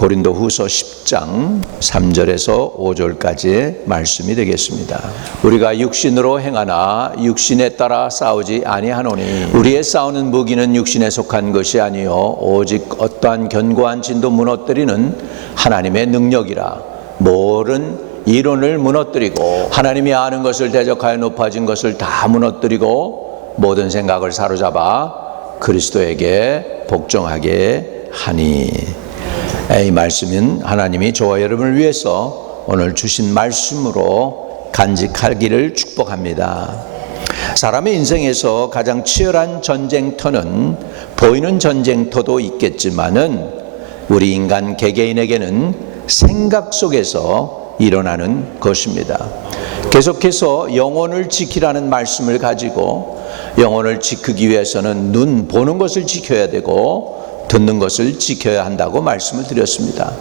고린도후서 10장 3절에서 5절까지의 말씀이 되겠습니다. 우리가 육신으로 행하나 육신에 따라 싸우지 아니하노니 우리의 싸우는 무기는 육신에 속한 것이 아니요 오직 어떠한 견고한 진도 무너뜨리는 하나님의 능력이라. 모든 이론을 무너뜨리고 하나님이 아는 것을 대적하여 높아진 것을 다 무너뜨리고 모든 생각을 사로잡아 그리스도에게 복종하게 하니. 이 말씀은 하나님이 저와 여러분을 위해서 오늘 주신 말씀으로 간직하기를 축복합니다. 사람의 인생에서 가장 치열한 전쟁터는 보이는 전쟁터도 있겠지만은 우리 인간 개개인에게는 생각 속에서 일어나는 것입니다. 계속해서 영혼을 지키라는 말씀을 가지고 영혼을 지키기 위해서는 눈 보는 것을 지켜야 되고 듣는 것을 지켜야 한다고 말씀을 드렸습니다.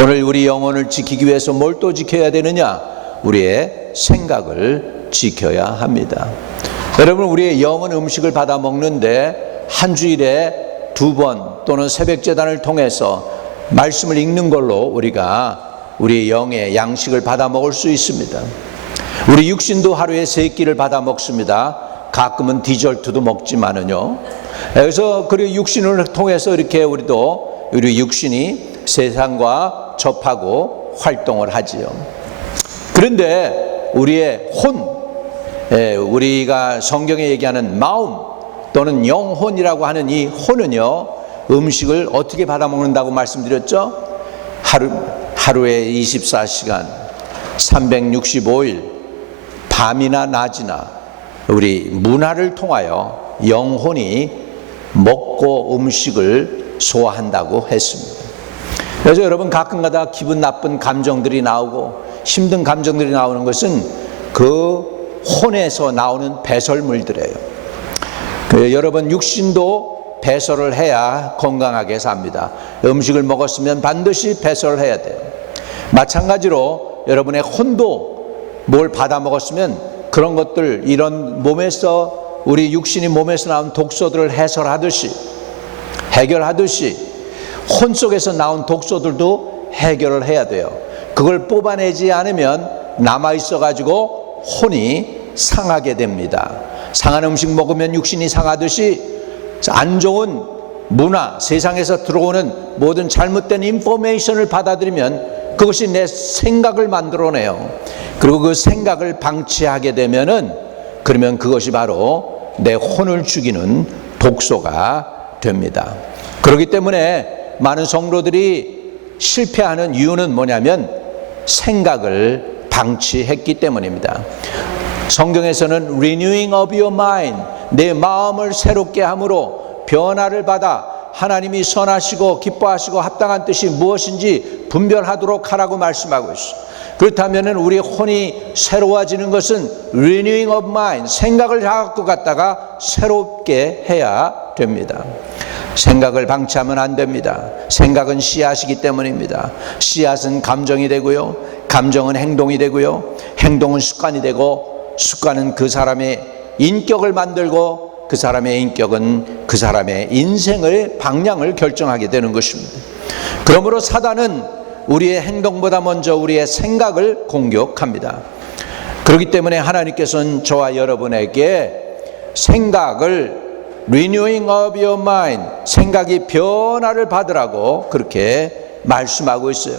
오늘 우리 영혼을 지키기 위해서 뭘 또 지켜야 되느냐? 우리의 생각을 지켜야 합니다. 여러분, 우리의 영은 음식을 받아 먹는데 한 주일에 2번 또는 새벽제단을 통해서 말씀을 읽는 걸로 우리가 우리 영의 양식을 받아 먹을 수 있습니다. 우리 육신도 하루에 3끼를 받아 먹습니다. 가끔은 디저트도 먹지만은요. 그래서 그리고 육신을 통해서 이렇게 우리 육신이 세상과 접하고 활동을 하지요. 그런데 우리의 우리가 성경에 얘기하는 마음 또는 영혼이라고 하는 이 혼은요, 음식을 어떻게 받아 먹는다고 말씀드렸죠? 하루에 24시간 365일 밤이나 낮이나 우리 문화를 통하여 영혼이 먹고 음식을 소화한다고 했습니다. 그래서 여러분, 가끔가다 기분 나쁜 감정들이 나오고 힘든 감정들이 나오는 것은 그 혼에서 나오는 배설물들이에요. 여러분, 육신도 배설을 해야 건강하게 삽니다. 음식을 먹었으면 반드시 배설을 해야 돼요. 마찬가지로 여러분의 혼도 뭘 받아 먹었으면 그런 것들, 이런 몸에서 우리 육신이 몸에서 나온 독소들을 해결하듯이 혼 속에서 나온 독소들도 해결을 해야 돼요. 그걸 뽑아내지 않으면 남아있어 가지고 혼이 상하게 됩니다. 상한 음식 먹으면 육신이 상하듯이 안 좋은 문화, 세상에서 들어오는 모든 잘못된 인포메이션을 받아들이면 그것이 내 생각을 만들어내요. 그리고 그 생각을 방치하게 되면은 그러면 그것이 바로 내 혼을 죽이는 독소가 됩니다. 그렇기 때문에 많은 성도들이 실패하는 이유는 뭐냐면 생각을 방치했기 때문입니다. 성경에서는 renewing of your mind, 내 마음을 새롭게 함으로 변화를 받아 하나님이 선하시고 기뻐하시고 합당한 뜻이 무엇인지 분별하도록 하라고 말씀하고 있어요. 그렇다면 우리 혼이 새로워지는 것은 renewing of mind, 생각을 갖고 갖다가 새롭게 해야 됩니다. 생각을 방치하면 안 됩니다. 생각은 씨앗이기 때문입니다. 씨앗은 감정이 되고요, 감정은 행동이 되고요, 행동은 습관이 되고, 습관은 그 사람의 인격을 만들고, 그 사람의 인격은 그 사람의 인생의 방향을 결정하게 되는 것입니다. 그러므로 사단은 우리의 행동보다 먼저 우리의 생각을 공격합니다. 그렇기 때문에 하나님께서는 저와 여러분에게 생각을 renewing of your mind, 생각이 변화를 받으라고 그렇게 말씀하고 있어요.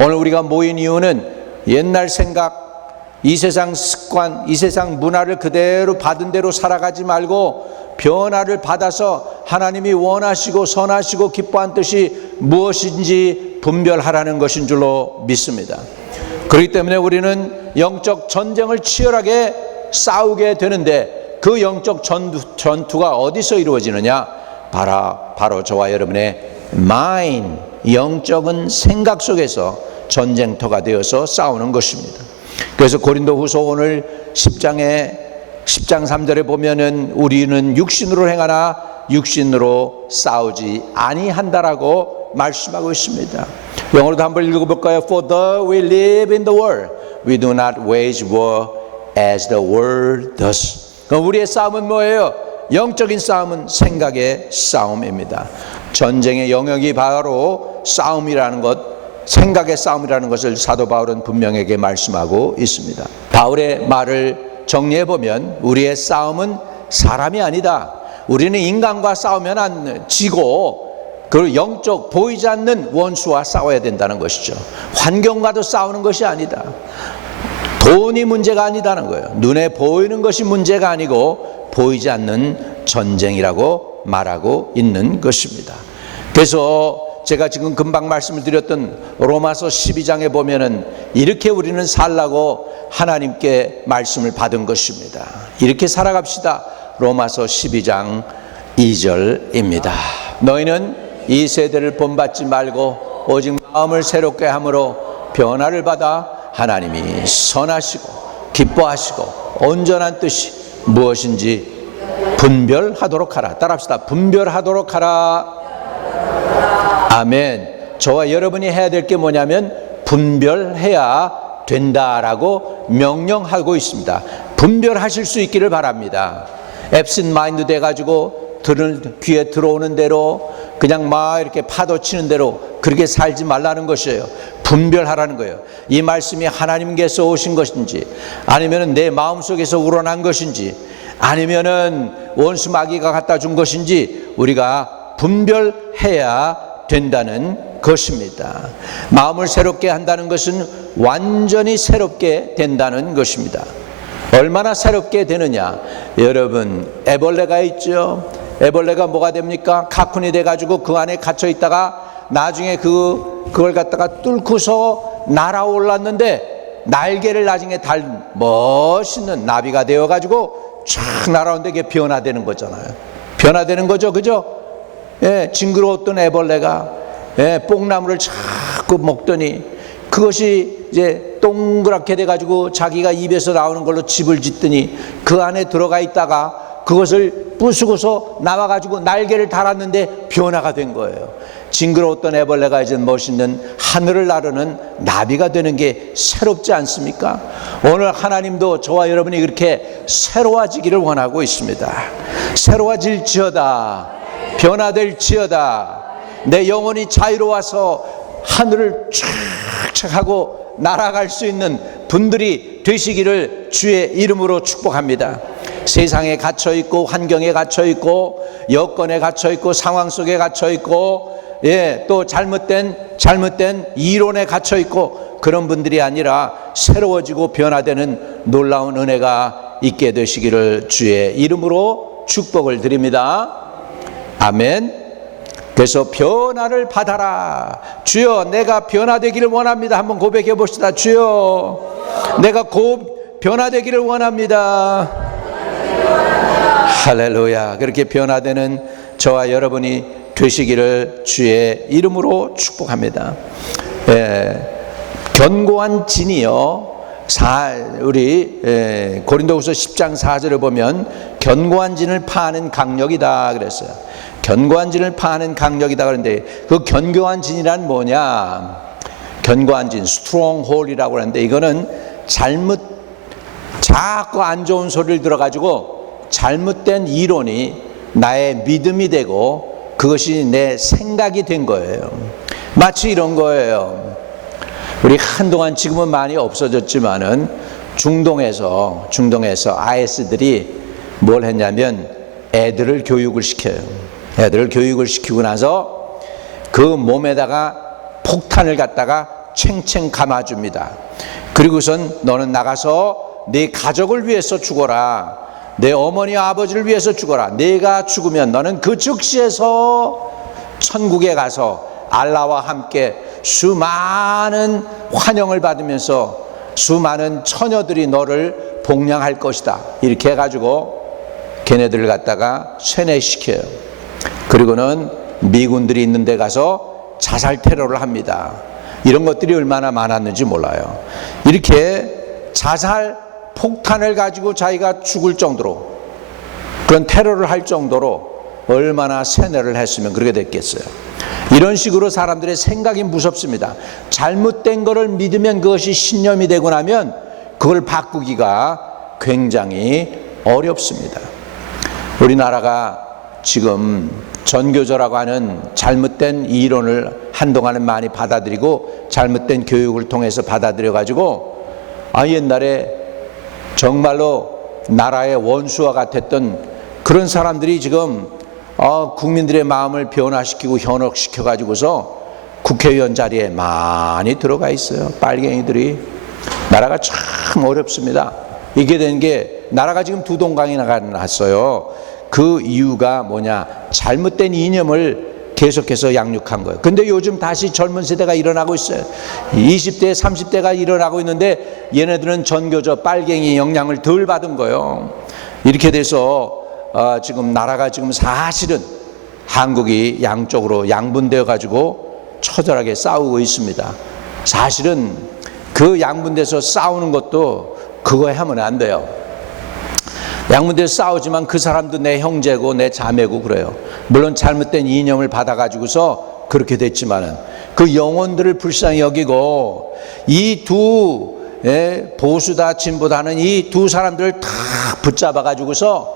오늘 우리가 모인 이유는 옛날 생각, 이 세상 습관, 이 세상 문화를 그대로 받은 대로 살아가지 말고 변화를 받아서 하나님이 원하시고 선하시고 기뻐한 뜻이 무엇인지 분별하라는 것인 줄로 믿습니다. 그렇기 때문에 우리는 영적 전쟁을 치열하게 싸우게 되는데 그 영적 전투가 어디서 이루어지느냐? 바로 저와 여러분의 마인, 영적인 생각 속에서 전쟁터가 되어서 싸우는 것입니다. 그래서 고린도후서 오늘 10장 3절에 보면은 우리는 육신으로 행하나 육신으로 싸우지 아니한다라고 말씀하고 있습니다. 영어로도 한번 읽어볼까요? For though we live in the world, we do not wage war as the world does. 그럼 우리의 싸움은 뭐예요? 영적인 싸움은 생각의 싸움입니다. 전쟁의 영역이 바로 싸움이라는 것, 생각의 싸움이라는 것을 사도 바울은 분명하게 말씀하고 있습니다. 바울의 말을 정리해 보면 우리의 싸움은 사람이 아니다. 우리는 인간과 싸우면 안 지고 그 영적 보이지 않는 원수와 싸워야 된다는 것이죠. 환경과도 싸우는 것이 아니다. 돈이 문제가 아니다는 거예요. 눈에 보이는 것이 문제가 아니고 보이지 않는 전쟁이라고 말하고 있는 것입니다. 그래서 제가 지금 금방 말씀을 드렸던 로마서 12장에 보면은 이렇게 우리는 살라고 하나님께 말씀을 받은 것입니다. 이렇게 살아갑시다. 로마서 12장 2절입니다. 너희는 이 세대를 본받지 말고 오직 마음을 새롭게 함으로 변화를 받아 하나님이 선하시고 기뻐하시고 온전한 뜻이 무엇인지 분별하도록 하라. 따라합시다. 분별하도록 하라. 아멘. 저와 여러분이 해야 될 게 뭐냐면 분별해야 된다라고 명령하고 있습니다. 분별하실 수 있기를 바랍니다. 앱센트 마인드 돼가지고 귀에 들어오는 대로 그냥 막 이렇게 파도 치는 대로 그렇게 살지 말라는 것이에요. 분별하라는 거예요. 이 말씀이 하나님께서 오신 것인지 아니면 내 마음속에서 우러난 것인지 아니면은 원수 마귀가 갖다 준 것인지 우리가 분별해야 된다는 것입니다. 마음을 새롭게 한다는 것은 완전히 새롭게 된다는 것입니다. 얼마나 새롭게 되느냐? 여러분, 애벌레가 있죠. 애벌레가 뭐가 됩니까? 가쿤이 돼가지고 그 안에 갇혀 있다가 나중에 그걸 갖다가 뚫고서 날아올랐는데 날개를 나중에 달 멋있는 나비가 되어가지고 쫙 날아오는데 이게 변화되는 거잖아요. 변화되는 거죠, 그죠? 예, 징그러웠던 애벌레가 뽕나무를 자꾸 먹더니 그것이 이제 동그랗게 돼가지고 자기가 입에서 나오는 걸로 집을 짓더니 그 안에 들어가 있다가 그것을 부수고서 나와가지고 날개를 달았는데 변화가 된 거예요. 징그러웠던 애벌레가 이제 멋있는 하늘을 나르는 나비가 되는 게 새롭지 않습니까? 오늘 하나님도 저와 여러분이 그렇게 새로워지기를 원하고 있습니다. 새로워질지어다. 변화될지어다. 내 영혼이 자유로워서 하늘을 쫙쫙 하고 날아갈 수 있는 분들이 되시기를 주의 이름으로 축복합니다. 세상에 갇혀있고 환경에 갇혀있고 여건에 갇혀있고 상황 속에 갇혀있고 또 잘못된 이론에 갇혀있고 그런 분들이 아니라 새로워지고 변화되는 놀라운 은혜가 있게 되시기를 주의 이름으로 축복을 드립니다. 아멘. 그래서 변화를 받아라. 주여, 내가 변화되기를 원합니다. 한번 고백해 봅시다. 주여, 내가 변화되기를 원합니다. 할렐루야. 그렇게 변화되는 저와 여러분이 되시기를 주의 이름으로 축복합니다. 견고한 진이요, 우리 고린도후서 10장 4절을 보면 견고한 진을 파는 강력이다 그랬어요. 견고한 진을 파는 강력이다 그러는데 그 견고한 진이란 뭐냐? 견고한 진, 스트롱홀이라고 하는데 이거는 자꾸 안 좋은 소리를 들어가지고 잘못된 이론이 나의 믿음이 되고 그것이 내 생각이 된 거예요. 마치 이런 거예요. 우리 한동안 지금은 많이 없어졌지만은 중동에서 IS들이 뭘 했냐면 애들을 교육을 시켜요. 애들을 교육을 시키고 나서 그 몸에다가 폭탄을 갖다가 챙챙 감아줍니다. 그리고선 너는 나가서 네 가족을 위해서 죽어라. 내 어머니와 아버지를 위해서 죽어라. 내가 죽으면 너는 그 즉시에서 천국에 가서 알라와 함께 수많은 환영을 받으면서 수많은 처녀들이 너를 복양할 것이다. 이렇게 해가지고 걔네들을 갖다가 세뇌시켜요. 그리고는 미군들이 있는 데 가서 자살 테러를 합니다. 이런 것들이 얼마나 많았는지 몰라요. 이렇게 자살 폭탄을 가지고 자기가 죽을 정도로 그런 테러를 할 정도로 얼마나 세뇌를 했으면 그렇게 됐겠어요. 이런 식으로 사람들의 생각이 무섭습니다. 잘못된 것을 믿으면 그것이 신념이 되고 나면 그걸 바꾸기가 굉장히 어렵습니다. 우리나라가 지금 전교조라고 하는 잘못된 이론을 한동안은 많이 받아들이고 잘못된 교육을 통해서 받아들여 가지고 옛날에 정말로 나라의 원수와 같았던 그런 사람들이 지금 국민들의 마음을 변화시키고 현혹시켜 가지고서 국회의원 자리에 많이 들어가 있어요. 빨갱이들이. 나라가 참 어렵습니다. 이게 된 게 나라가 지금 두 동강이 났어요. 그 이유가 뭐냐? 잘못된 이념을 계속해서 양육한 거예요. 근데 요즘 다시 젊은 세대가 일어나고 있어요. 20대, 30대가 일어나고 있는데 얘네들은 전교조 빨갱이 영향을 덜 받은 거예요. 이렇게 돼서 지금 나라가 지금 사실은 한국이 양쪽으로 양분되어 가지고 처절하게 싸우고 있습니다. 사실은 그 양분돼서 싸우는 것도 그거 하면 안 돼요. 양분돼서 싸우지만 그 사람도 내 형제고 내 자매고 그래요. 물론 잘못된 이념을 받아가지고서 그렇게 됐지만은 그 영혼들을 불쌍히 여기고 이 두 보수다 진보다 하는 이 두 사람들을 다 붙잡아가지고서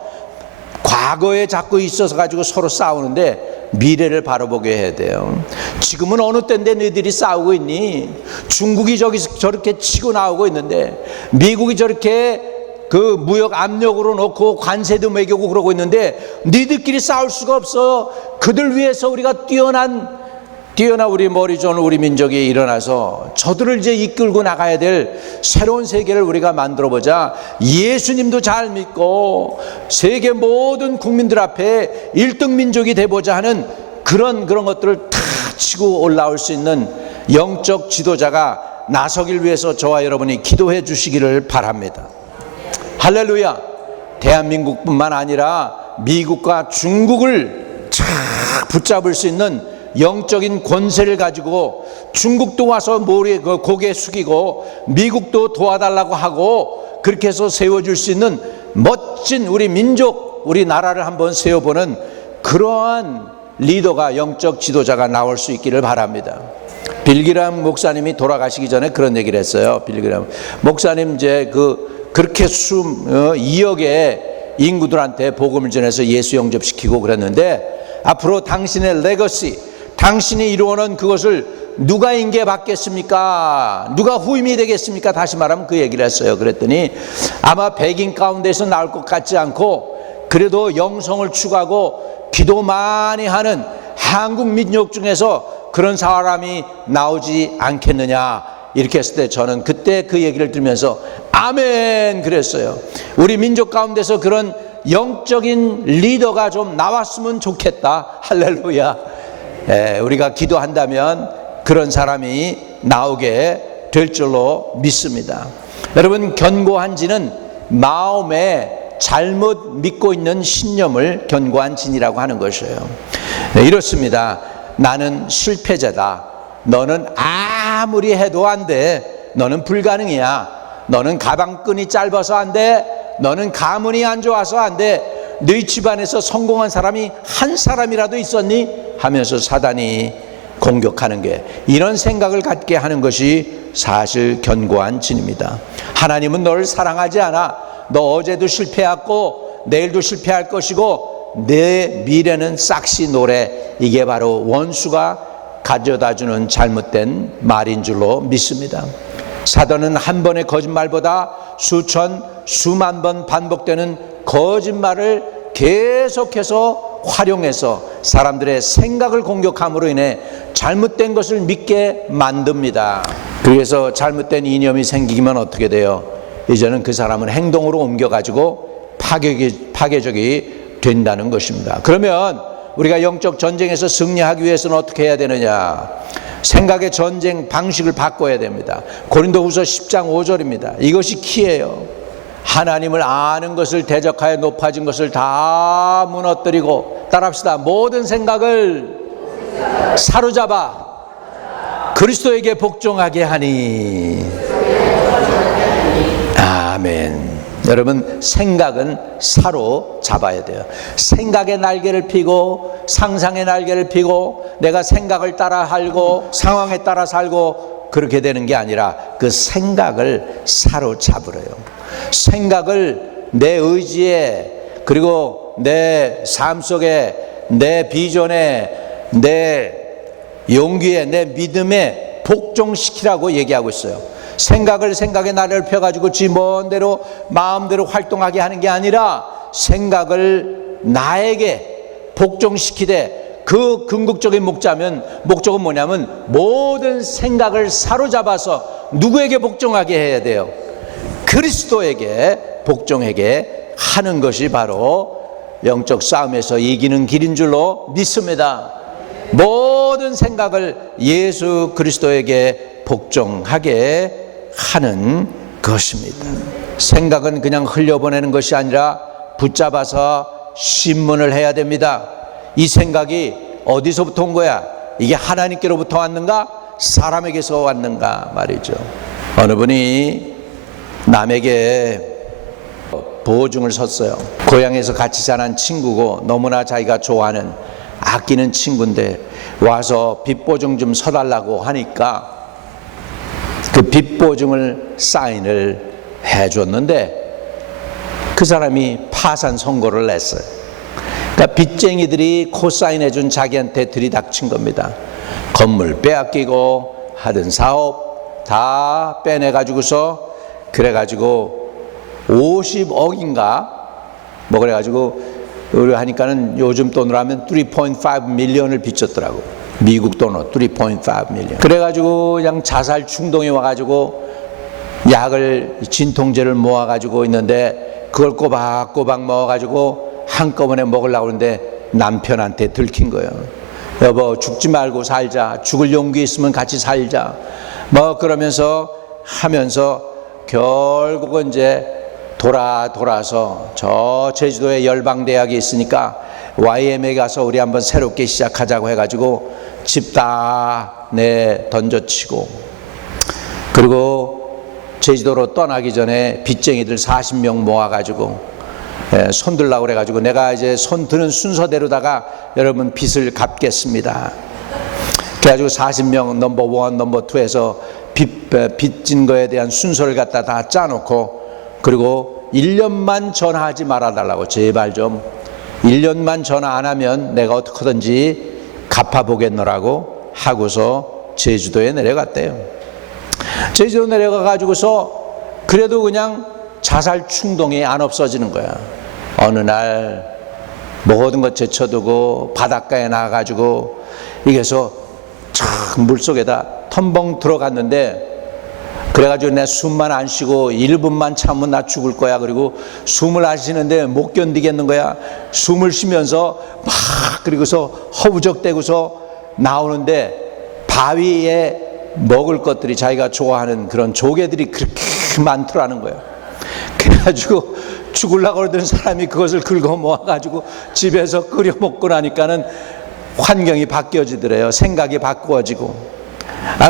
과거에 자꾸 있어서 가지고 서로 싸우는데 미래를 바라보게 해야 돼요. 지금은 어느 때인데 너희들이 싸우고 있니? 중국이 저렇게 치고 나오고 있는데 미국이 저렇게 그 무역 압력으로 놓고 관세도 매기고 그러고 있는데 너희들끼리 싸울 수가 없어. 그들 위해서 우리가 뛰어난 우리 머리 좋은 우리 민족이 일어나서 저들을 이제 이끌고 나가야 될 새로운 세계를 우리가 만들어보자. 예수님도 잘 믿고 세계 모든 국민들 앞에 1등 민족이 되보자 하는 그런 것들을 다 치고 올라올 수 있는 영적 지도자가 나서길 위해서 저와 여러분이 기도해 주시기를 바랍니다. 할렐루야. 대한민국뿐만 아니라 미국과 중국을 착 붙잡을 수 있는 영적인 권세를 가지고 중국도 와서 고개 숙이고 미국도 도와달라고 하고 그렇게 해서 세워줄 수 있는 멋진 우리 민족, 우리 나라를 한번 세워보는 그러한 리더가, 영적 지도자가 나올 수 있기를 바랍니다. 빌기람 목사님이 돌아가시기 전에 그런 얘기를 했어요. 빌기람 목사님 이제 그렇게 2억의 인구들한테 복음을 전해서 예수 영접시키고 그랬는데 앞으로 당신의 레거시, 당신이 이루어놓은 그것을 누가 인계받겠습니까? 누가 후임이 되겠습니까? 다시 말하면 그 얘기를 했어요. 그랬더니 아마 백인 가운데서 나올 것 같지 않고 그래도 영성을 추구하고 기도 많이 하는 한국 민족 중에서 그런 사람이 나오지 않겠느냐 이렇게 했을 때 저는 그때 그 얘기를 들으면서 아멘 그랬어요. 우리 민족 가운데서 그런 영적인 리더가 좀 나왔으면 좋겠다. 할렐루야. 우리가 기도한다면 그런 사람이 나오게 될 줄로 믿습니다. 여러분, 견고한 진은 마음에 잘못 믿고 있는 신념을 견고한 진이라고 하는 것이에요. 이렇습니다. 나는 실패자다. 너는 아무리 해도 안 돼. 너는 불가능이야. 너는 가방끈이 짧아서 안 돼. 너는 가문이 안 좋아서 안 돼. 너희 집안에서 성공한 사람이 한 사람이라도 있었니? 하면서 사단이 공격하는 게, 이런 생각을 갖게 하는 것이 사실 견고한 진입니다. 하나님은 너를 사랑하지 않아. 너 어제도 실패했고 내일도 실패할 것이고 내 미래는 싹시 노래. 이게 바로 원수가 가져다주는 잘못된 말인 줄로 믿습니다. 사단은 한 번의 거짓말보다 수천 수만 번 반복되는 거짓말을 계속해서 활용해서 사람들의 생각을 공격함으로 인해 잘못된 것을 믿게 만듭니다. 그래서 잘못된 이념이 생기면 어떻게 돼요? 이제는 그 사람은 행동으로 옮겨가지고 파괴적이 된다는 것입니다. 그러면 우리가 영적 전쟁에서 승리하기 위해서는 어떻게 해야 되느냐? 생각의 전쟁 방식을 바꿔야 됩니다. 고린도후서 10장 5절입니다. 이것이 키예요. 하나님을 아는 것을 대적하여 높아진 것을 다 무너뜨리고, 따라합시다. 모든 생각을 사로잡아 그리스도에게 복종하게 하니. 아멘. 여러분, 생각은 사로잡아야 돼요. 생각의 날개를 피고 상상의 날개를 피고 내가 생각을 따라 살고 상황에 따라 살고 그렇게 되는 게 아니라 그 생각을 사로잡으래요. 생각을 내 의지에 그리고 내 삶 속에, 내 비전에, 내 용기에, 내 믿음에 복종시키라고 얘기하고 있어요. 생각을 생각에 나를 펴가지고 지 먼대로 마음대로 활동하게 하는 게 아니라 생각을 나에게 복종시키되, 그 궁극적인 목적은 뭐냐면 모든 생각을 사로잡아서 누구에게 복종하게 해야 돼요? 그리스도에게 복종하게 하는 것이 바로 영적 싸움에서 이기는 길인 줄로 믿습니다. 모든 생각을 예수 그리스도에게 복종하게 하는 것입니다. 생각은 그냥 흘려보내는 것이 아니라 붙잡아서 신문을 해야 됩니다. 이 생각이 어디서부터 온 거야? 이게 하나님께로부터 왔는가? 사람에게서 왔는가 말이죠. 어느 분이 남에게 보증을 섰어요. 고향에서 같이 자란 친구고 너무나 자기가 좋아하는, 아끼는 친구인데 와서 빚보증 좀 서달라고 하니까 그 빚보증을 사인을 해줬는데 그 사람이 파산 선고를 냈어요. 그러니까 빚쟁이들이 코사인해준 자기한테 들이닥친 겁니다. 건물 빼앗기고 하던 사업 다 빼내가지고서, 그래가지고 50억인가 뭐 그래가지고 우리 하니까는 요즘 돈으로 하면 3.5 밀리언을 빚졌더라고. 미국 돈으로 3.5 밀리언. 그래가지고 그냥 자살 충동이 와가지고 약을, 진통제를 모아가지고 있는데 그걸 꼬박꼬박 먹어가지고 한꺼번에 먹으려고 하는데 남편한테 들킨 거예요. 여보, 죽지 말고 살자. 죽을 용기 있으면 같이 살자. 뭐 그러면서 하면서 결국은 이제 돌아서 저 제주도에 열방대학이 있으니까 YM에 가서 우리 한번 새롭게 시작하자고 해가지고 집 다 던져치고, 그리고 제주도로 떠나기 전에 빚쟁이들 40명 모아가지고 손 들라고 그래가지고 내가 이제 손 드는 순서대로다가 여러분 빚을 갚겠습니다. 그래가지고 40명 넘버 1, 넘버 2 해서 빚진 거에 대한 순서를 갖다 다 짜놓고, 그리고 1년만 전화하지 말아달라고, 제발 좀 1년만 전화 안 하면 내가 어떻게든지 갚아보겠노라고 하고서 제주도에 내려갔대요. 제주도 내려가가지고서 그래도 그냥 자살 충동이 안 없어지는 거야. 어느 날 모든 것 제쳐두고 바닷가에 나가가지고 이게서 참 물속에다 텀벙 들어갔는데, 그래가지고 내 숨만 안 쉬고 1분만 참으면 나 죽을 거야. 그리고 숨을 안 쉬는데 못 견디겠는 거야. 숨을 쉬면서 막, 그리고서 허우적대고서 나오는데 바위에 먹을 것들이, 자기가 좋아하는 그런 조개들이 그렇게 많더라는 거야. 그래가지고 죽으려고 그러던 사람이 그것을 긁어 모아가지고 집에서 끓여 먹고 나니까는 환경이 바뀌어지더래요. 생각이 바꾸어지고.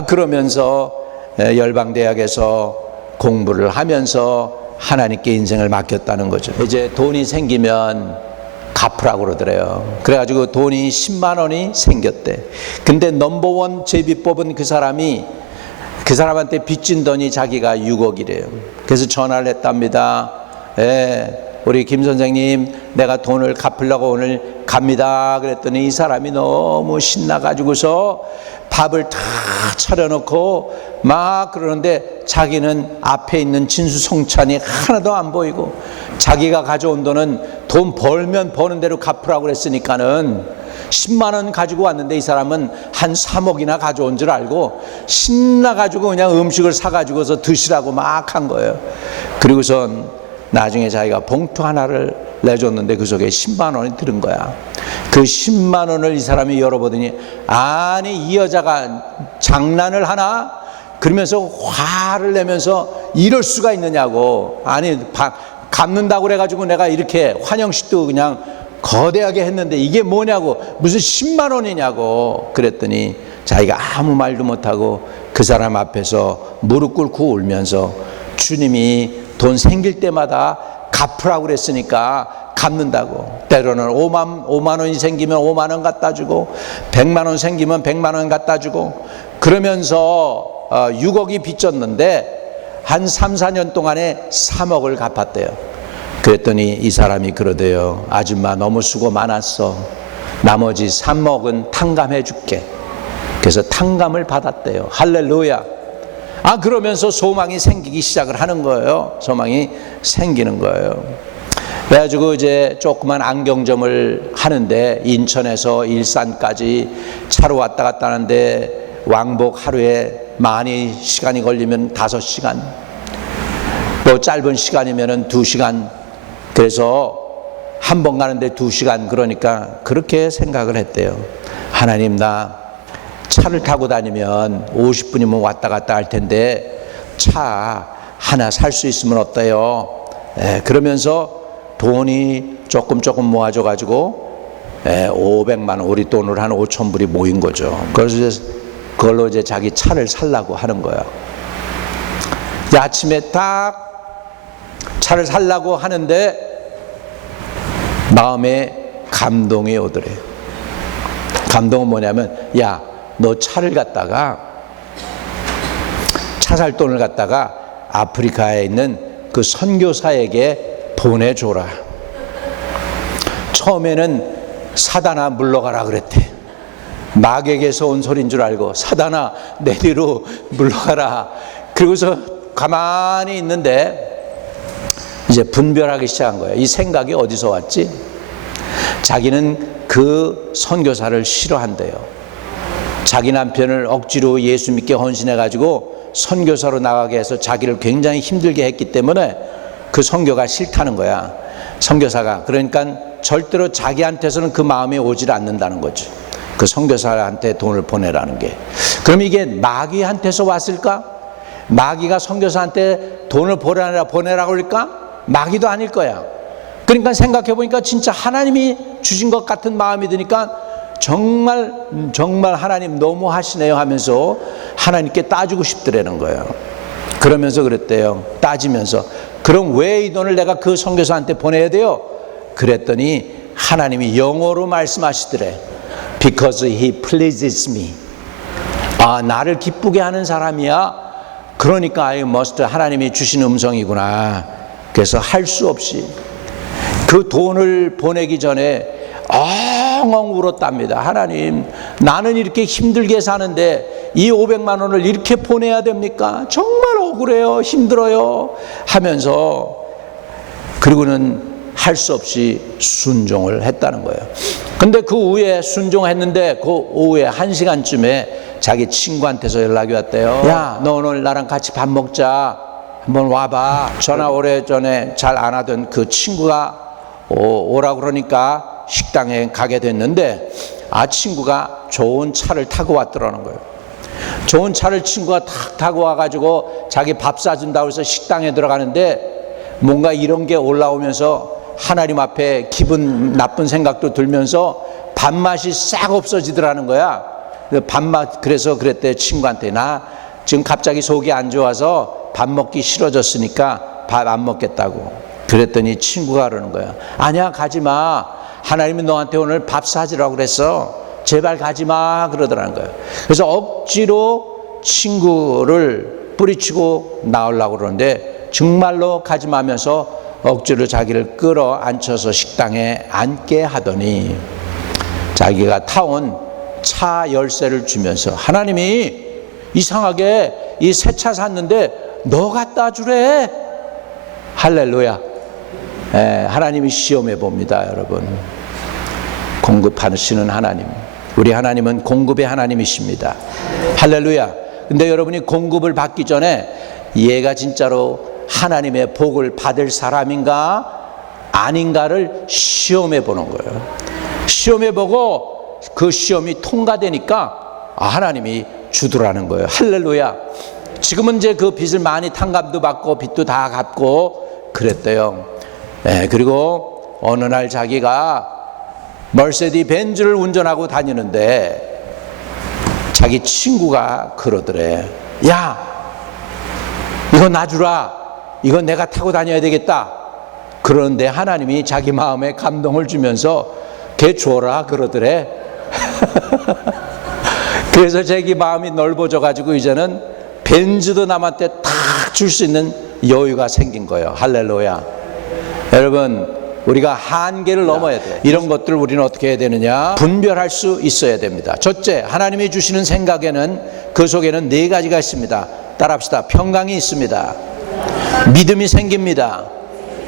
그러면서 열방대학에서 공부를 하면서 하나님께 인생을 맡겼다는 거죠. 이제 돈이 생기면 갚으라고 그러더래요. 그래가지고 돈이 10만 원이 생겼대. 근데 넘버원 제비법은 그 사람한테 빚진 돈이 자기가 6억이래요. 그래서 전화를 했답니다. 우리 김 선생님, 내가 돈을 갚으려고 오늘 갑니다. 그랬더니 이 사람이 너무 신나가지고서 밥을 다 차려놓고 막 그러는데 자기는 앞에 있는 진수성찬이 하나도 안 보이고, 자기가 가져온 돈은 돈 벌면 버는 대로 갚으라고 그랬으니까는 10만 원 가지고 왔는데 이 사람은 한 3억이나 가져온 줄 알고 신나가지고 그냥 음식을 사가지고서 드시라고 막 한 거예요. 그리고선 나중에 자기가 봉투 하나를 내줬는데 그 속에 10만 원이 들은 거야. 그 10만 원을 이 사람이 열어보더니, 아니 이 여자가 장난을 하나? 그러면서 화를 내면서 이럴 수가 있느냐고. 아니 갚는다고 그래가지고 내가 이렇게 환영식도 그냥 거대하게 했는데 이게 뭐냐고, 무슨 10만 원이냐고. 그랬더니 자기가 아무 말도 못하고 그 사람 앞에서 무릎 꿇고 울면서, 주님이 돈 생길 때마다 갚으라고 그랬으니까 갚는다고. 때로는 5만 원이 생기면 5만 원 갖다 주고, 100만 원 생기면 100만 원 갖다 주고, 그러면서 6억이 빚졌는데 한 3, 4년 동안에 3억을 갚았대요. 그랬더니 이 사람이 그러대요. 아줌마 너무 수고 많았어. 나머지 3억은 탕감해 줄게. 그래서 탕감을 받았대요. 할렐루야. 그러면서 소망이 생기기 시작을 하는 거예요. 소망이 생기는 거예요. 그래가지고 이제 조그만 안경점을 하는데 인천에서 일산까지 차로 왔다 갔다 하는데 왕복 하루에 많이 시간이 걸리면 5시간, 또 짧은 시간이면 2시간, 그래서 한 번 가는데 2시간, 그러니까 그렇게 생각을 했대요. 하나님, 나 차를 타고 다니면 50분이면 왔다 갔다 할 텐데 차 하나 살 수 있으면 어때요? 그러면서 돈이 조금 모아져 가지고 500만 원, 우리 돈으로 한 5천 불이 모인 거죠. 그래서 그걸로 이제 자기 차를 살라고 하는 거야. 아침에 딱 차를 살라고 하는데 마음에 감동이 오더래. 감동은 뭐냐면, 야, 너 차를 갖다가, 차 살 돈을 갖다가 아프리카에 있는 그 선교사에게 보내줘라. 처음에는 사단아 물러가라 그랬대. 마귀에게서 온 소리인 줄 알고, 사단아 내 뒤로 물러가라. 그리고서 가만히 있는데 이제 분별하기 시작한 거예요. 이 생각이 어디서 왔지? 자기는 그 선교사를 싫어한대요. 자기 남편을 억지로 예수 믿게 헌신해 가지고 선교사로 나가게 해서 자기를 굉장히 힘들게 했기 때문에 그 선교가 싫다는 거야, 선교사가. 그러니까 절대로 자기한테서는 그 마음이 오질 않는다는 거죠. 그 선교사한테 돈을 보내라는 게. 그럼 이게 마귀한테서 왔을까? 마귀가 선교사한테 돈을 보내라고 할까? 마귀도 아닐 거야. 그러니까 생각해 보니까 진짜 하나님이 주신 것 같은 마음이 드니까 정말 하나님 너무 하시네요 하면서 하나님께 따지고 싶더라는 거예요. 그러면서 그랬대요. 따지면서, 그럼 왜 이 돈을 내가 그 선교사한테 보내야 돼요? 그랬더니 하나님이 영어로 말씀하시더래. Because he pleases me. 나를 기쁘게 하는 사람이야. 그러니까 I must, 하나님이 주신 음성이구나. 그래서 할 수 없이 그 돈을 보내기 전에 엉엉 울었답니다. 하나님, 나는 이렇게 힘들게 사는데 이 500만 원을 이렇게 보내야 됩니까? 정말 억울해요, 힘들어요 하면서, 그리고는 할 수 없이 순종을 했다는 거예요. 근데 그 후에 순종했는데 그 오후에 1시간쯤에 자기 친구한테서 연락이 왔대요. 야, 너 오늘 나랑 같이 밥 먹자, 한번 와봐. 전화 오래전에 잘 안 하던 그 친구가 오라고 그러니까 식당에 가게 됐는데, 친구가 좋은 차를 타고 왔더라는 거예요. 좋은 차를 친구가 탁 타고 와가지고 자기 밥 사준다고 해서 식당에 들어가는데 뭔가 이런 게 올라오면서 하나님 앞에 기분 나쁜 생각도 들면서 밥맛이 싹 없어지더라는 거야. 그래서 그랬대, 친구한테. 나 지금 갑자기 속이 안 좋아서 밥 먹기 싫어졌으니까 밥 안 먹겠다고. 그랬더니 친구가 그러는 거야. 아니야, 가지마. 하나님이 너한테 오늘 밥 사주라고 그랬어. 제발 가지마. 그러더라는 거예요. 그래서 억지로 친구를 뿌리치고 나오려고 그러는데 정말로 가지마 하면서 억지로 자기를 끌어안혀서 식당에 앉게 하더니 자기가 타온 차 열쇠를 주면서, 하나님이 이상하게 이 새 차 샀는데 너 갖다 주래. 할렐루야. 하나님이 시험해 봅니다, 여러분. 공급하시는 하나님, 우리 하나님은 공급의 하나님이십니다. 할렐루야. 근데 여러분이 공급을 받기 전에 얘가 진짜로 하나님의 복을 받을 사람인가 아닌가를 시험해 보는 거예요. 시험해 보고 그 시험이 통과되니까 하나님이 주더라는 거예요. 할렐루야. 지금은 이제 그 빚을 많이 탕감도 받고 빚도 다 갚고 그랬대요. 그리고 어느 날 자기가 머세디 벤츠를 운전하고 다니는데 자기 친구가 그러더래. 야, 이거 놔주라. 이건 내가 타고 다녀야 되겠다. 그런데 하나님이 자기 마음에 감동을 주면서 걔 줘라 그러더래. 그래서 자기 마음이 넓어져 가지고 이제는 벤츠도 남한테 다 줄 수 있는 여유가 생긴 거예요. 할렐루야. 여러분, 우리가 한계를 넘어야 돼요. 이런 것들을 우리는 어떻게 해야 되느냐? 분별할 수 있어야 됩니다. 첫째, 하나님이 주시는 생각에는 그 속에는 네 가지가 있습니다. 따라합시다. 평강이 있습니다. 믿음이 생깁니다.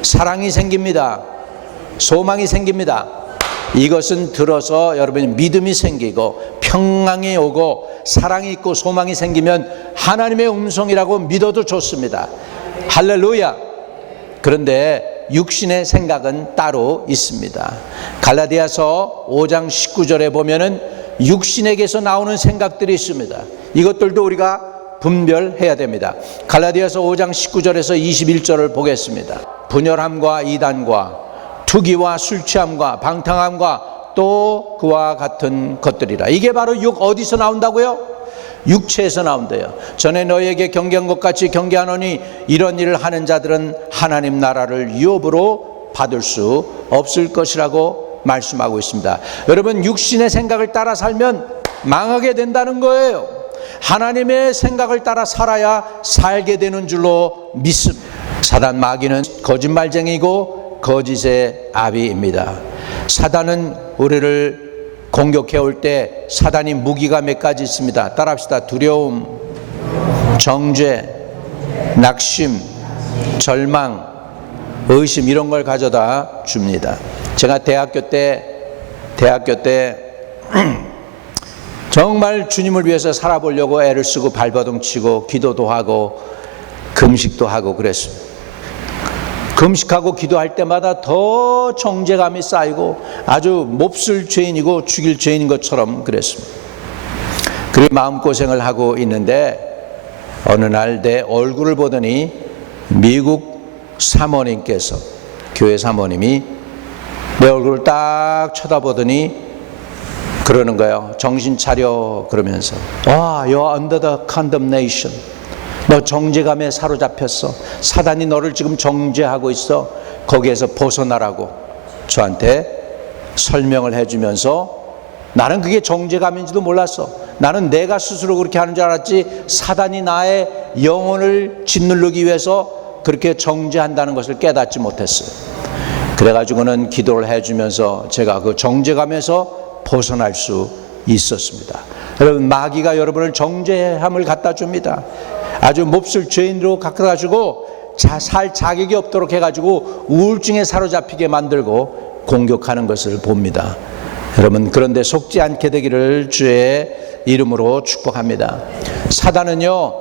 사랑이 생깁니다. 소망이 생깁니다. 이것은 들어서 여러분이 믿음이 생기고 평강이 오고 사랑이 있고 소망이 생기면 하나님의 음성이라고 믿어도 좋습니다. 할렐루야. 그런데 육신의 생각은 따로 있습니다. 갈라디아서 5장 19절에 보면은 육신에게서 나오는 생각들이 있습니다. 이것들도 우리가 분별해야 됩니다. 갈라디아서 5장 19절에서 21절을 보겠습니다. 분열함과 이단과 투기와 술취함과 방탕함과 또 그와 같은 것들이라. 이게 바로 어디서 나온다고요? 육체에서 나온대요. 전에 너희에게 경계한 것 같이 경계하노니 이런 일을 하는 자들은 하나님 나라를 유업으로 받을 수 없을 것이라고 말씀하고 있습니다. 여러분, 육신의 생각을 따라 살면 망하게 된다는 거예요. 하나님의 생각을 따라 살아야 살게 되는 줄로 믿습니다. 사단 마귀는 거짓말쟁이고 거짓의 아비입니다. 사단은 우리를 공격해 올 때 사단이 무기가 몇 가지 있습니다. 따라합시다. 두려움, 정죄, 낙심, 절망, 의심, 이런 걸 가져다 줍니다. 제가 대학교 때 정말 주님을 위해서 살아보려고 애를 쓰고 발버둥 치고 기도도 하고 금식도 하고 그랬습니다. 금식하고 기도할 때마다 더 정죄감이 쌓이고 아주 몹쓸 죄인이고 죽일 죄인인 것처럼 그랬습니다. 그리고 마음고생을 하고 있는데 어느 날 내 얼굴을 보더니 미국 사모님께서, 교회 사모님이 내 얼굴을 딱 쳐다보더니 그러는 거예요. 정신 차려 그러면서, You're under the condemnation. 너 정죄감에 사로잡혔어. 사단이 너를 지금 정죄하고 있어. 거기에서 벗어나라고 저한테 설명을 해주면서, 나는 그게 정죄감인지도 몰랐어. 나는 내가 스스로 그렇게 하는 줄 알았지 사단이 나의 영혼을 짓누르기 위해서 그렇게 정죄한다는 것을 깨닫지 못했어요. 그래가지고는 기도를 해주면서 제가 그 정죄감에서 벗어날 수 있었습니다. 여러분, 마귀가 여러분을 정죄함을 갖다 줍니다. 아주 몹쓸 죄인으로 갖다 주고 살 자격이 없도록 해가지고 우울증에 사로잡히게 만들고 공격하는 것을 봅니다. 여러분, 그런데 속지 않게 되기를 주의 이름으로 축복합니다. 사단은요,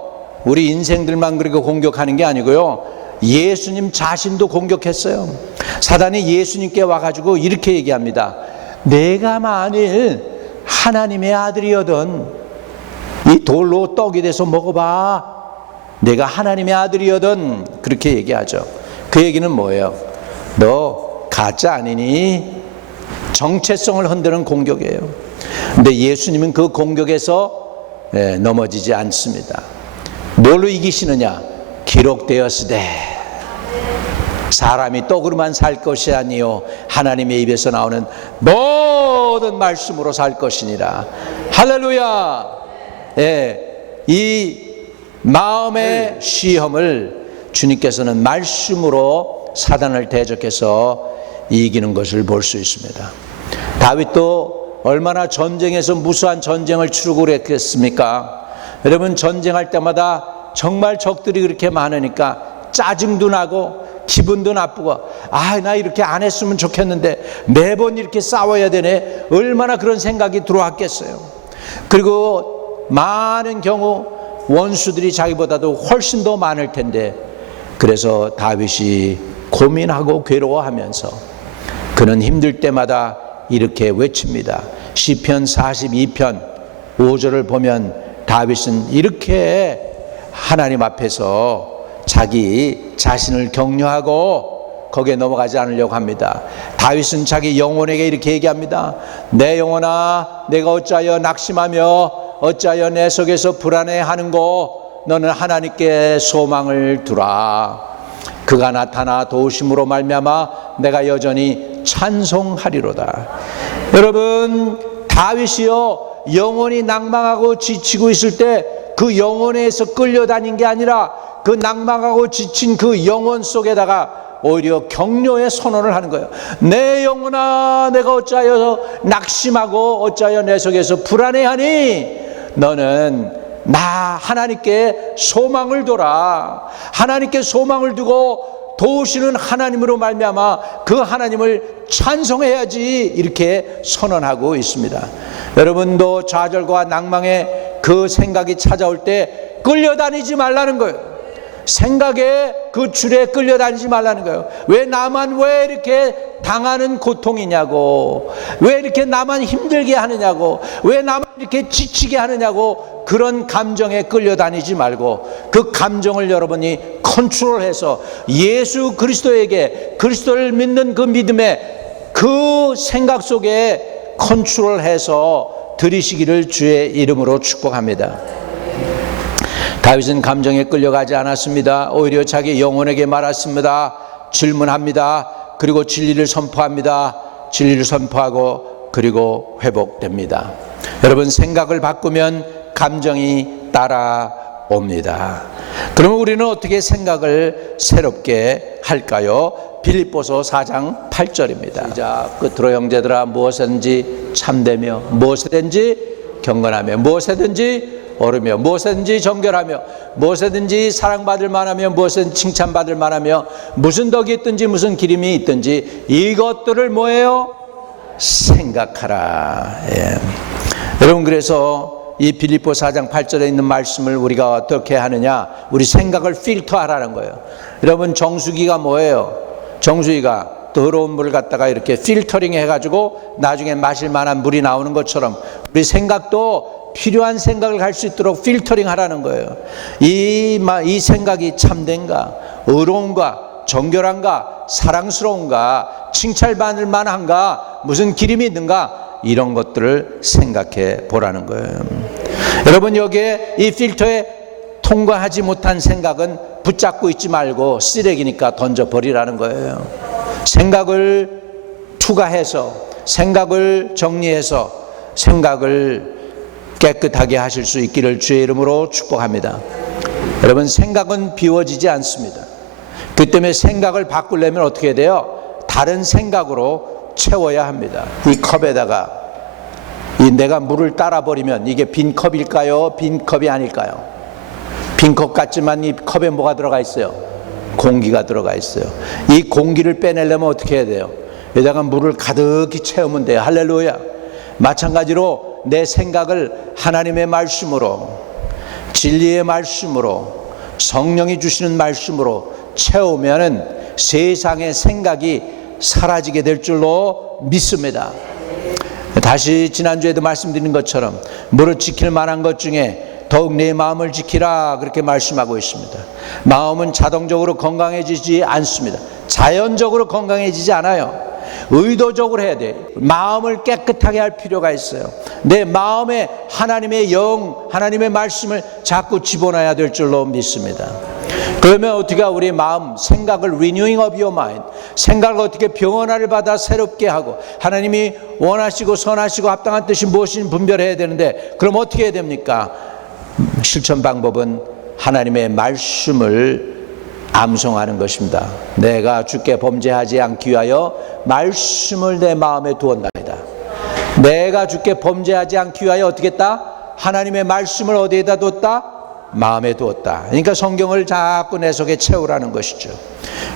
우리 인생들만 그렇게 공격하는 게 아니고요, 예수님 자신도 공격했어요. 사단이 예수님께 와가지고 이렇게 얘기합니다. 내가 만일 하나님의 아들이거든 이 돌로 떡이 돼서 먹어봐. 내가 하나님의 아들이거든. 그렇게 얘기하죠. 그 얘기는 뭐예요? 너 가짜 아니니? 정체성을 흔드는 공격이에요. 근데 예수님은 그 공격에서 넘어지지 않습니다. 뭘로 이기시느냐? 기록되었으되 사람이 떡으로만 살 것이 아니요 하나님의 입에서 나오는 모든 말씀으로 살 것이니라. 할렐루야. 이 마음의 시험을 주님께서는 말씀으로 사단을 대적해서 이기는 것을 볼 수 있습니다. 다윗도 얼마나 전쟁에서 무수한 전쟁을 치르고 그랬겠습니까? 여러분, 전쟁할 때마다 정말 적들이 그렇게 많으니까 짜증도 나고 기분도 나쁘고, 나 이렇게 안 했으면 좋겠는데 매번 이렇게 싸워야 되네. 얼마나 그런 생각이 들어왔겠어요. 그리고 많은 경우 원수들이 자기보다도 훨씬 더 많을 텐데, 그래서 다윗이 고민하고 괴로워하면서 그는 힘들 때마다 이렇게 외칩니다. 시편 42편 5절을 보면 다윗은 이렇게 하나님 앞에서 자기 자신을 격려하고 거기에 넘어가지 않으려고 합니다. 다윗은 자기 영혼에게 이렇게 얘기합니다. 내 영혼아, 내가 어찌하여 낙심하며 어찌하여 내 속에서 불안해하는고? 너는 하나님께 소망을 두라. 그가 나타나 도우심으로 말미암아 내가 여전히 찬송하리로다. 여러분, 다윗이요, 영혼이 낭망하고 지치고 있을 때 그 영혼에서 끌려다닌 게 아니라 그 낭망하고 지친 그 영혼 속에다가 오히려 격려의 선언을 하는 거예요. 내 영혼아, 내가 어찌하여 낙심하고 어찌하여 내 속에서 불안해하니? 너는 나 하나님께 소망을 둬라. 하나님께 소망을 두고 도우시는 하나님으로 말미암아 그 하나님을 찬송해야지, 이렇게 선언하고 있습니다. 여러분도 좌절과 낭망의 그 생각이 찾아올 때 끌려다니지 말라는 거예요. 생각에 그 줄에 끌려다니지 말라는 거예요. 왜 나만 왜 이렇게 당하는 고통이냐고, 왜 이렇게 나만 힘들게 하느냐고, 왜 나만 이렇게 지치게 하느냐고, 그런 감정에 끌려다니지 말고 그 감정을 여러분이 컨트롤해서 예수 그리스도에게, 그리스도를 믿는 그 믿음에 그 생각 속에 컨트롤해서 들이시기를 주의 이름으로 축복합니다. 다윗은 감정에 끌려가지 않았습니다. 오히려 자기 영혼에게 말했습니다. 질문합니다. 그리고 진리를 선포합니다. 진리를 선포하고 그리고 회복됩니다. 여러분, 생각을 바꾸면 감정이 따라옵니다. 그러면 우리는 어떻게 생각을 새롭게 할까요? 빌립보서 4장 8절입니다. 시작. 끝으로 형제들아, 무엇이든지 참되며, 무엇이든지 경건하며, 무엇이든지 오르며, 무엇이든지 정결하며, 무엇이든지 사랑받을 만하며, 무엇은 칭찬받을 만하며, 무슨 덕이 있든지 무슨 기림이 있든지 이것들을 뭐예요? 생각하라. 예. 여러분, 그래서 이 빌립보 4장 8절에 있는 말씀을 우리가 어떻게 하느냐? 우리 생각을 필터하라는 거예요. 여러분, 정수기가 뭐예요? 정수기가 더러운 물을 갖다가 이렇게 필터링 해가지고 나중에 마실 만한 물이 나오는 것처럼 우리 생각도 필요한 생각을 할 수 있도록 필터링 하라는 거예요. 이 생각이 참된가, 의로운가, 정결한가, 사랑스러운가, 칭찬받을 만한가, 무슨 기림이 있는가, 이런 것들을 생각해 보라는 거예요. 여러분, 여기에 이 필터에 통과하지 못한 생각은 붙잡고 있지 말고 쓰레기니까 던져버리라는 거예요. 생각을 투과해서, 생각을 정리해서 생각을 깨끗하게 하실 수 있기를 주의 이름으로 축복합니다. 여러분, 생각은 비워지지 않습니다. 그 때문에 생각을 바꾸려면 어떻게 해야 돼요? 다른 생각으로 채워야 합니다. 이 컵에다가 내가 물을 따라 버리면 이게 빈 컵일까요? 빈 컵이 아닐까요? 빈 컵 같지만 이 컵에 뭐가 들어가 있어요? 공기가 들어가 있어요. 이 공기를 빼내려면 어떻게 해야 돼요? 여기다가 물을 가득히 채우면 돼요. 할렐루야. 마찬가지로 내 생각을 하나님의 말씀으로, 진리의 말씀으로, 성령이 주시는 말씀으로 채우면은 세상의 생각이 사라지게 될 줄로 믿습니다. 다시 지난주에도 말씀드린 것처럼 무릇 지킬 만한 것 중에 더욱 내 마음을 지키라, 그렇게 말씀하고 있습니다. 마음은 자동적으로 건강해지지 않습니다. 자연적으로 건강해지지 않아요. 의도적으로 해야 돼. 마음을 깨끗하게 할 필요가 있어요. 내 마음에 하나님의 영, 하나님의 말씀을 자꾸 집어넣어야 될 줄로 믿습니다. 그러면 어떻게 우리 마음, 생각을 renewing of your mind, 생각을 어떻게 변화를 받아 새롭게 하고, 하나님이 원하시고 선하시고 합당한 뜻이 무엇인지 분별해야 되는데, 그럼 어떻게 해야 됩니까? 실천 방법은 하나님의 말씀을 암송하는 것입니다. 내가 주께 범죄하지 않기 위하여 말씀을 내 마음에 두었나이다. 내가 주께 범죄하지 않기 위하여 어떻게 했다? 하나님의 말씀을 어디에다 두었다? 마음에 두었다. 그러니까 성경을 자꾸 내 속에 채우라는 것이죠.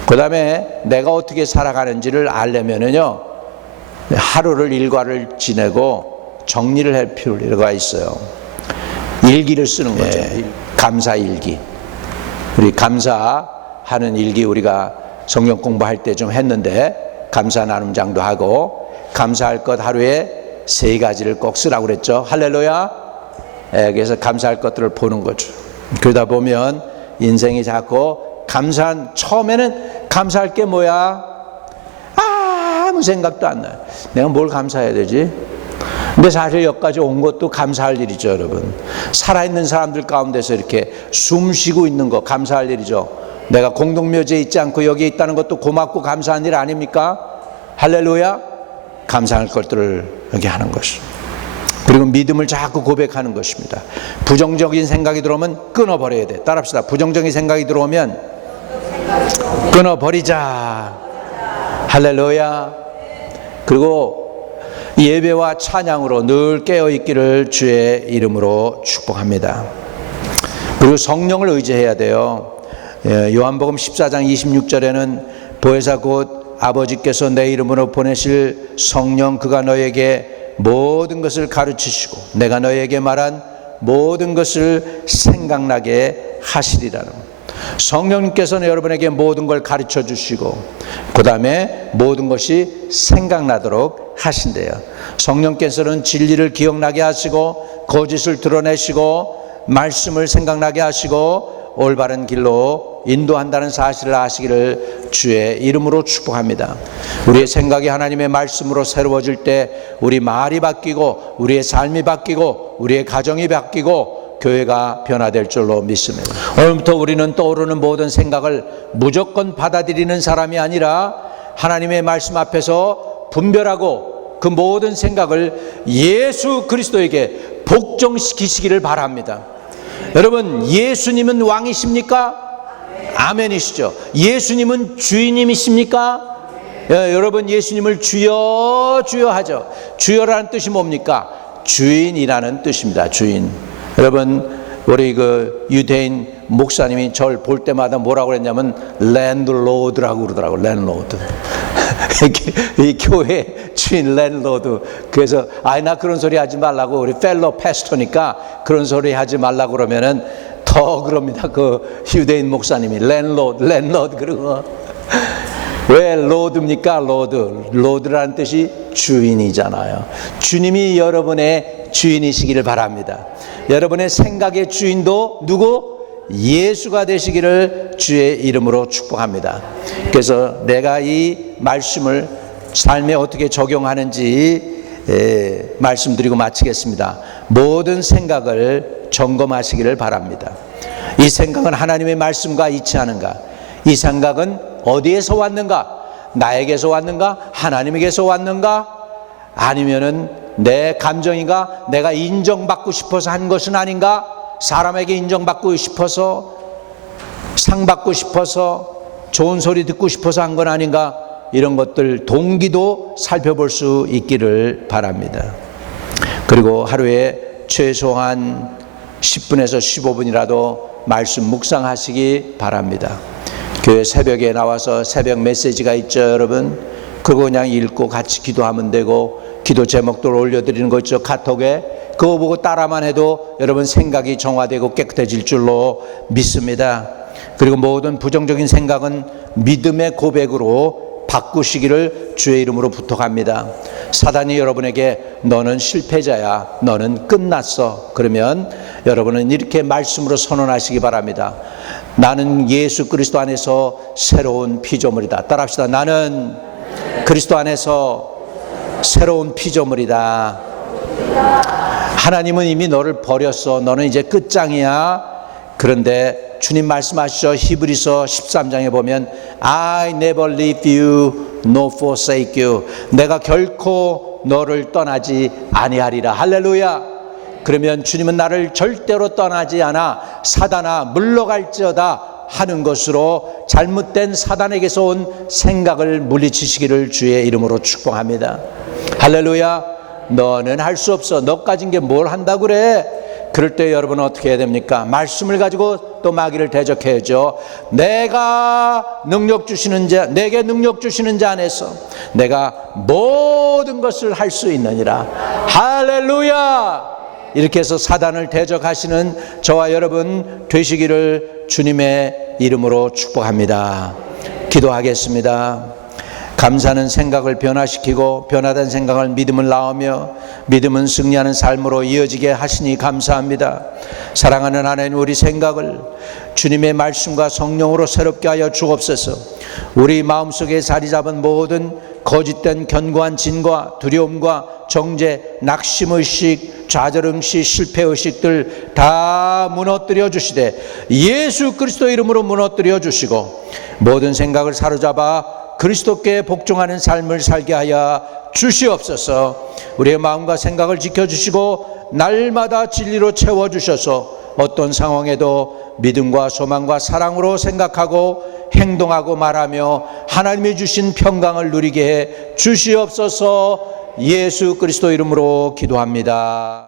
그 다음에 내가 어떻게 살아가는지를 알려면은요, 하루를 일과를 지내고 정리를 할 필요가 있어요. 일기를 쓰는 거죠. 감사일기. 우리 감사하는 일기 우리가 성경 공부할 때 좀 했는데, 감사 나눔장도 하고, 감사할 것 하루에 3가지를 꼭 쓰라고 그랬죠. 할렐루야. 그래서 감사할 것들을 보는 거죠. 그러다 보면 인생이 자꾸 처음에는 감사할 게 뭐야? 아무 생각도 안 나요. 내가 뭘 감사해야 되지? 근데 사실 여기까지 온 것도 감사할 일이죠, 여러분. 살아있는 사람들 가운데서 이렇게 숨 쉬고 있는 거 감사할 일이죠. 내가 공동묘지에 있지 않고 여기에 있다는 것도 고맙고 감사한 일 아닙니까? 할렐루야. 감사할 것들을 여기 하는 것이죠. 그리고 믿음을 자꾸 고백하는 것입니다. 부정적인 생각이 들어오면 끊어버려야 돼. 따라합시다. 부정적인 생각이 들어오면 끊어버리자. 할렐루야. 그리고 예배와 찬양으로 늘 깨어있기를 주의 이름으로 축복합니다. 그리고 성령을 의지해야 돼요. 요한복음 14장 26절에는 보혜사 곧 아버지께서 내 이름으로 보내실 성령 그가 너에게 모든 것을 가르치시고 내가 너에게 말한 모든 것을 생각나게 하시리라는, 성령님께서는 여러분에게 모든 걸 가르쳐 주시고 그 다음에 모든 것이 생각나도록 하신대요. 성령께서는 진리를 기억나게 하시고 거짓을 드러내시고 말씀을 생각나게 하시고 올바른 길로 인도한다는 사실을 아시기를 주의 이름으로 축복합니다. 우리의 생각이 하나님의 말씀으로 새로워질 때 우리 말이 바뀌고 우리의 삶이 바뀌고 우리의 가정이 바뀌고 교회가 변화될 줄로 믿습니다. 오늘부터 우리는 떠오르는 모든 생각을 무조건 받아들이는 사람이 아니라 하나님의 말씀 앞에서 분별하고 그 모든 생각을 예수 그리스도에게 복종시키시기를 바랍니다. 여러분, 예수님은 왕이십니까? 아멘이시죠. 예수님은 주인님이십니까? 여러분, 예수님을 주여 주여 하죠. 주여라는 뜻이 뭡니까? 주인이라는 뜻입니다. 주인. 여러분, 우리 그 유대인 목사님이 저를 볼 때마다 뭐라고 그랬냐면 랜드로드라고 그러더라고요. 랜드로드. 이 교회 주인 랜드로드. 그래서 나 그런 소리 하지 말라고, 우리 펠로 패스터니까 그런 소리 하지 말라고 그러면은 더 그럽니다. 그 유대인 목사님이 랜드로드 그러고. 왜 로드입니까? 로드라는 뜻이 주인이잖아요. 주님이 여러분의 주인이시기를 바랍니다. 여러분의 생각의 주인도 누구? 예수가 되시기를 주의 이름으로 축복합니다. 그래서 내가 이 말씀을 삶에 어떻게 적용하는지 말씀드리고 마치겠습니다. 모든 생각을 점검하시기를 바랍니다. 이 생각은 하나님의 말씀과 일치하는가? 이 생각은 어디에서 왔는가? 나에게서 왔는가? 하나님에게서 왔는가? 아니면은 내 감정인가? 내가 인정받고 싶어서 한 것은 아닌가? 사람에게 인정받고 싶어서, 상 받고 싶어서, 좋은 소리 듣고 싶어서 한 건 아닌가? 이런 것들 동기도 살펴볼 수 있기를 바랍니다. 그리고 하루에 최소한 10분에서 15분이라도 말씀 묵상하시기 바랍니다. 교회 새벽에 나와서 새벽 메시지가 있죠, 여러분. 그거 그냥 읽고 같이 기도하면 되고, 기도 제목들 올려드리는 거 있죠, 카톡에. 그거 보고 따라만 해도 여러분 생각이 정화되고 깨끗해질 줄로 믿습니다. 그리고 모든 부정적인 생각은 믿음의 고백으로 바꾸시기를 주의 이름으로 부탁합니다. 사단이 여러분에게 너는 실패자야, 너는 끝났어, 그러면 여러분은 이렇게 말씀으로 선언하시기 바랍니다. 나는 예수 그리스도 안에서 새로운 피조물이다. 따라합시다. 나는 그리스도 안에서 새로운 피조물이다. 하나님은 이미 너를 버렸어. 너는 이제 끝장이야. 그런데 주님 말씀하시죠. 히브리서 13장에 보면 I never leave you nor forsake you. 내가 결코 너를 떠나지 아니하리라. 할렐루야. 그러면 주님은 나를 절대로 떠나지 않아. 사단아 물러갈지어다 하는 것으로 잘못된 사단에게서 온 생각을 물리치시기를 주의 이름으로 축복합니다. 할렐루야. 너는 할 수 없어. 너 가진 게 뭘 한다고 그래? 그럴 때 여러분은 어떻게 해야 됩니까? 말씀을 가지고 또 마귀를 대적해야죠. 내가 능력 주시는 자, 내게 능력 주시는 자 안에서 내가 모든 것을 할 수 있느니라. 할렐루야. 이렇게 해서 사단을 대적하시는 저와 여러분 되시기를 주님의 이름으로 축복합니다. 기도하겠습니다. 감사는 생각을 변화시키고 변화된 생각을 믿음을 낳으며 믿음은 승리하는 삶으로 이어지게 하시니 감사합니다. 사랑하는 하나님, 우리 생각을 주님의 말씀과 성령으로 새롭게 하여 주옵소서. 우리 마음속에 자리 잡은 모든 거짓된 견고한 진과 두려움과 정죄, 낙심의식, 좌절의식, 실패의식들 다 무너뜨려 주시되 예수 그리스도 이름으로 무너뜨려 주시고 모든 생각을 사로잡아 그리스도께 복종하는 삶을 살게 하여 주시옵소서. 우리의 마음과 생각을 지켜주시고 날마다 진리로 채워주셔서 어떤 상황에도 믿음과 소망과 사랑으로 생각하고 행동하고 말하며 하나님이 주신 평강을 누리게 해 주시옵소서. 예수 그리스도 이름으로 기도합니다.